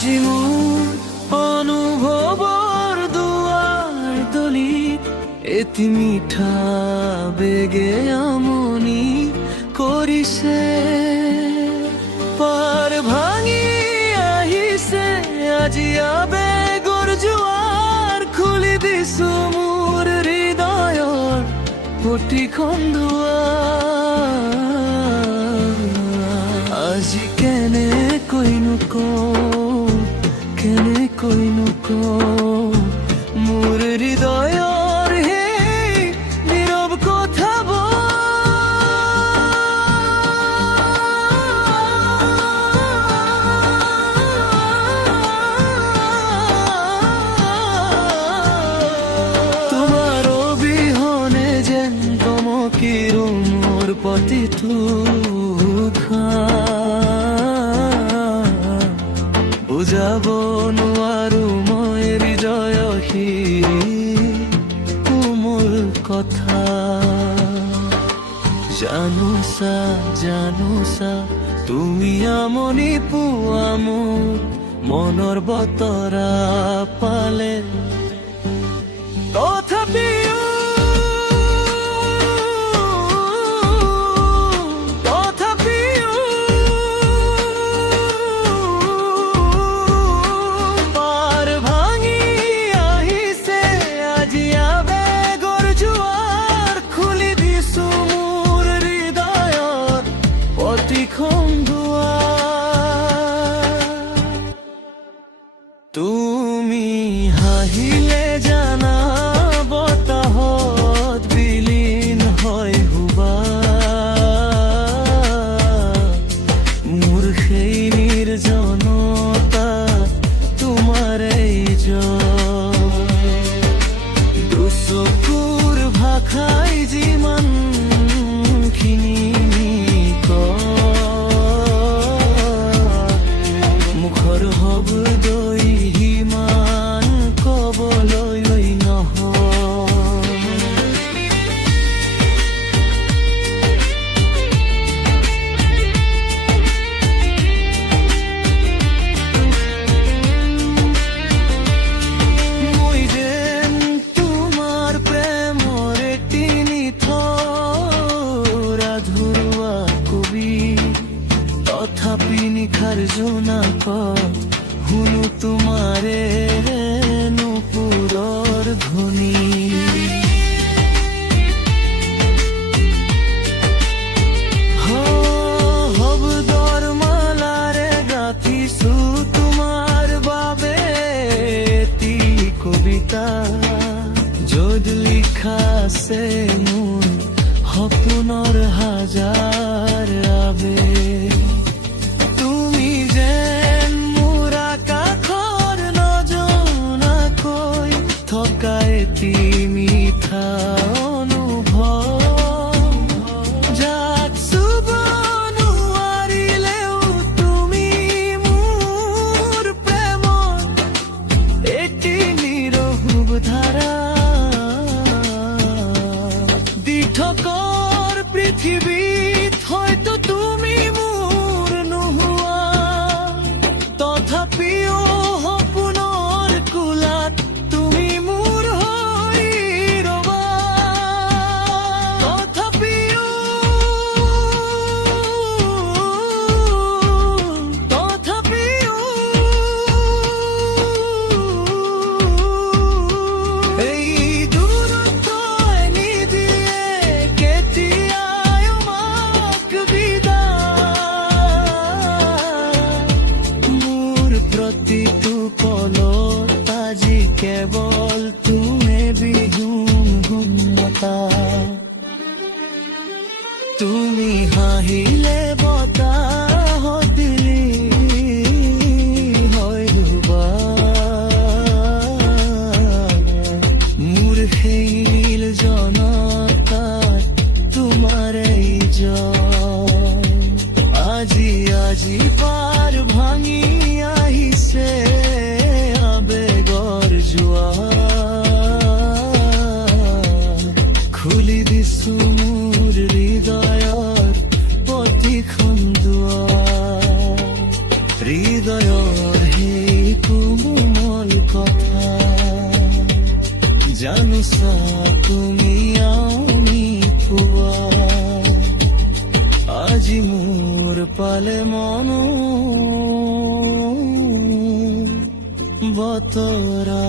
আজি মোৰ অনুভৱৰ দুৱাৰ দলিত এটি মিঠা বেগে আমনি কৰিছে। পাৰ ভাঙি আহিছে আজি আবেগৰ জোৱাৰ, খুলি দিছো মোৰ হৃদয়ৰ প্ৰতিখন দুৱাৰ। আজি কেনেকৈনো কওঁ, কেনেকৈনো কওঁ মোৰ হৃদয়ৰ সেই নীৰৱ কথাবোৰ। তোমাৰ অবিহনে যেন তমকিৰো মোৰ প্ৰতিটো বুজাব নোৱাৰো মই হৃদয়হীন কোমল কথা। জানোছা তুমি আমনি পোৱা মোৰ মনৰ বতৰা পালে, তথাপিও তুমি হাঁহিলে জানা বতাহত বিলীন হয় হুবা, মোৰ সেই নিৰ্জনতা তোমাৰ এই দুচকুৰ ভাষাই যিমান খিনি মুখৰ শব্দ তথাপি নিখাৰ জোনাক শুনো তোমাৰে নুপুৰৰ ধ্বনি। শব্দৰ মালাৰে গাঁঠিছো তোমাৰ বাবে এটি কবিতা, য'ত লিখা আছে মোৰ সপোনৰ হাজাৰ আবেগ। তুমি যেন মোৰ আকাশৰ নজনাকৈ থকা এটি মিঠা অনুভৱ, যাক চুব নোৱাৰিলেও তুমি মোৰ প্ৰেমৰ এটি নীৰৱ ধাৰা। দিঠকৰ পৃথিৱীত হয়তো তুমি মোৰ নোহোৱা, তথাপিও সপোনৰ কোলাত তুমি মোৰ হৈ ৰবা। তথাপিও এই দূৰত্বই নিদিয়ে কেতিয়াই আমাক বিদায়। মোৰ প্ৰতিটো পলত আজি কেৱল তুমি বিহুমতা। তুমি হাঁহিলে বতাহ দিলি হয় ৰুবা, মোৰ সেই নীল জনতাত তোমাৰ এই আজি পাৰ ভাঙি আহিছে আবেগৰ জোৱাৰ, খুলি দিছো মোৰ হৃদয়ৰ প্ৰতিখন দুৱাৰ। হৃদয়ৰ তুমি আমি পুৱা আজি মোৰ পালে মন বতৰা